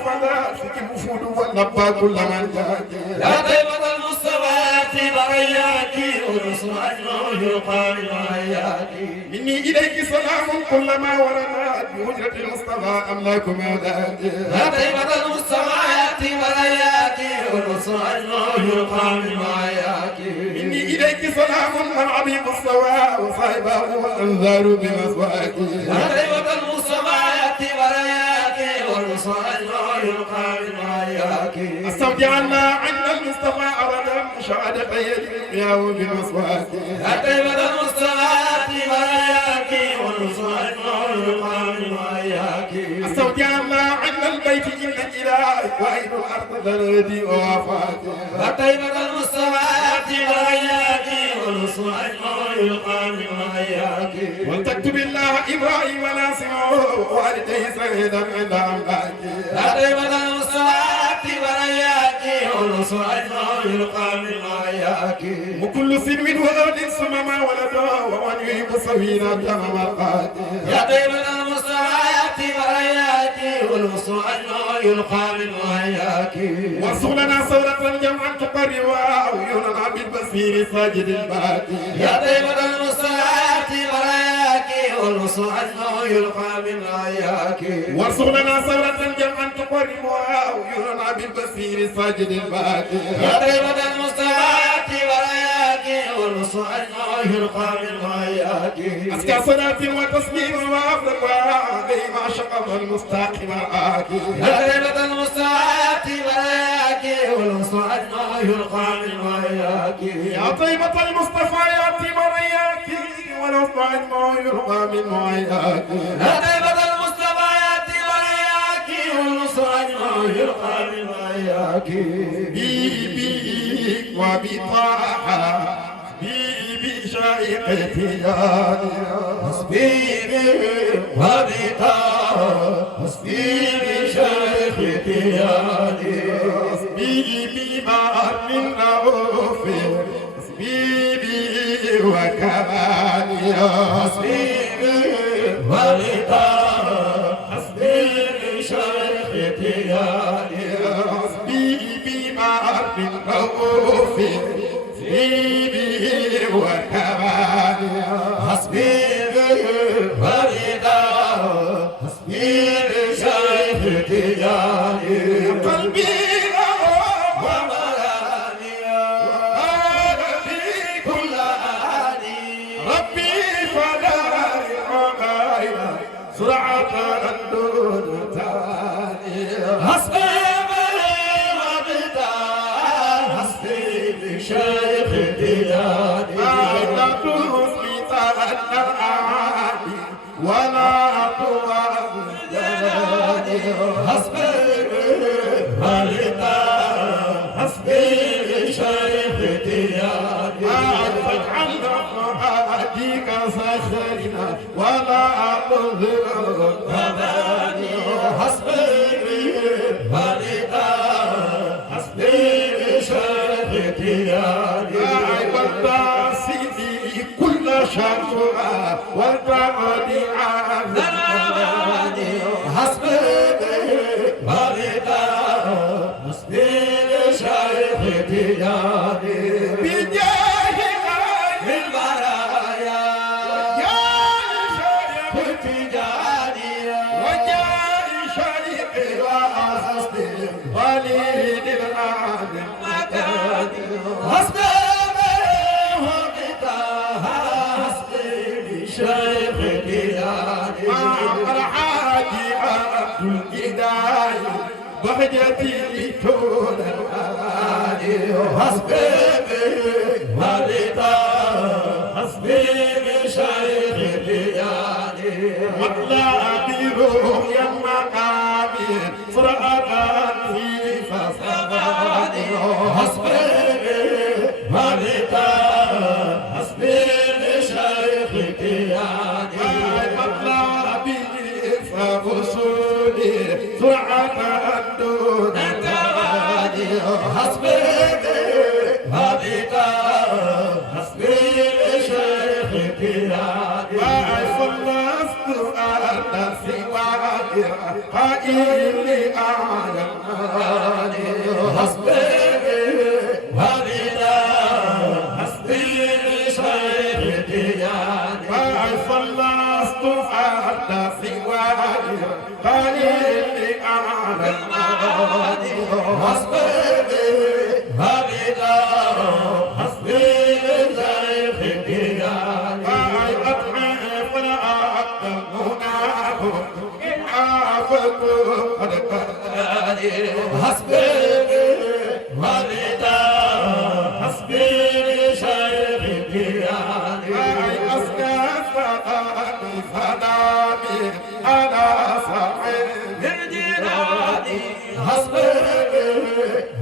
وفدا سكي مفود ونبا كل من جاكي يا طيبة المصطفيات برياكي ونصر أجمع يقال وياكي مني إليك سلام كلما ورد بهجرة المصطفى أملاكم أولادي يا طيبة المصطفيات برياكي ونصر أجمع يقال وياكي مني إليك سلام العبيب الصوى وصاحبه والأنذار بمسواكي يا طيبة المصطفيات برياكي ونصر أجمع يقال وياكي استودع الله عند المصطفى أبدا شهادة يدي بمسواكي يا طيبة المصطفيات برياكي ونصر أجمع يقال وياكي استودع الله عند البيت إن الإله وعين الأرض ذنبي ووفاتي يا طيبة المصطفيات برياكي ونصر أجمع يقال وياكي ولتكتب الله إبراهيم ناصره والديه سيدا عند أملاكي يا طيبة المصطفيات برياكي ونصر أجمع يقال وياكي وكل سن وأرض سمما ولده ومن يهب سفينة مرقاتي يا طيبة المصطفيات برياكي ونصر أجمع يقال وياكي وارزق لنا ثورة جمعا تقرب وعيوننا بالبصير ساجد الباقي يا طيبة المصطفيات برياكي ونصر أجمع يقال وياكي وارزق لنا ثورة جمعا تقرب وعيوننا بالبصير ساجد الباقي يا طيبة المصطفيات برياكي ونصر أجمع يقال وياكي أزكى صلاة وتسليم وأفضل عليه ما شقم المستقيم آكي يا طيبة المصطفيات برياكي ونصر أجمع يقال وياكي يا طيبة المصطفيات مرياكي ونصر أجمع يرقى من معياكي يا طيبة المصطفيات برياكي ونصر أجمع يقال وياكي بيك وبطاحة بيبي شايقتي يا حسبيبي وبطاعة حسبيبي شيختي بيبي ما من رؤوفي بيبي وكمالي حسبيبي وبطاعة حسبيبي شيختي بيبي ما من رؤوفي بيبي وكمالي حسبيبي وبطاعة حسبيبي شيختي قلبي ومراني وقلبي كل آني ربي فداري وغاية سرعة الدود تاني حسبيبي وبطاعة حسبيبي شيختي لا تهزمي تغنى الأعادي ولا تغاب الجلال حسبيبي وبطاعة حسبيبي شيختي فاجعل فؤادك صخرنا ولا تظهر الغباني حسبيبي وبطاعة حسبيبي شيختي عيب الناس في كل شرع والتعدي عن حسبيبي وبطاعة حسبيبي شيختي بجاه البرايا وجاء شريق وأصدي وليد العالم حسبيبي وبطاعة حسبيبي شيختي مع العادي عبد الإداي بهجتي طول الآلي حسبيبي وبطاعة حسبيبي شيختي مطلع برؤيا المقابر فرأة في فصلاني حسبيبي وبطاعة حسبيبي شيختي مطلع فغسولي سرعة دون التوالي حسبيبي وبطاعة حسبيبي شيختي وفلست أن سواك قائل لآدم حسبي ولدا حسبي لشيخ دياني فلست حتى سواي قائل لآدم حسبي ولدا حسبي لشيخ دياني أضعف العبد هناك إن عافت قد قداني حسبي ولدا حسبي لشيخ دياني أسكى سقاني سلامي على صاحب الجيران حسبي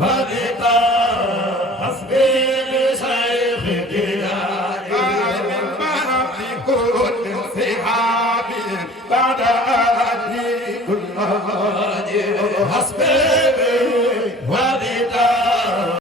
ولدا حسبي لشيخ دياني من بعد كل صحابي بعد أهلي كل حسبي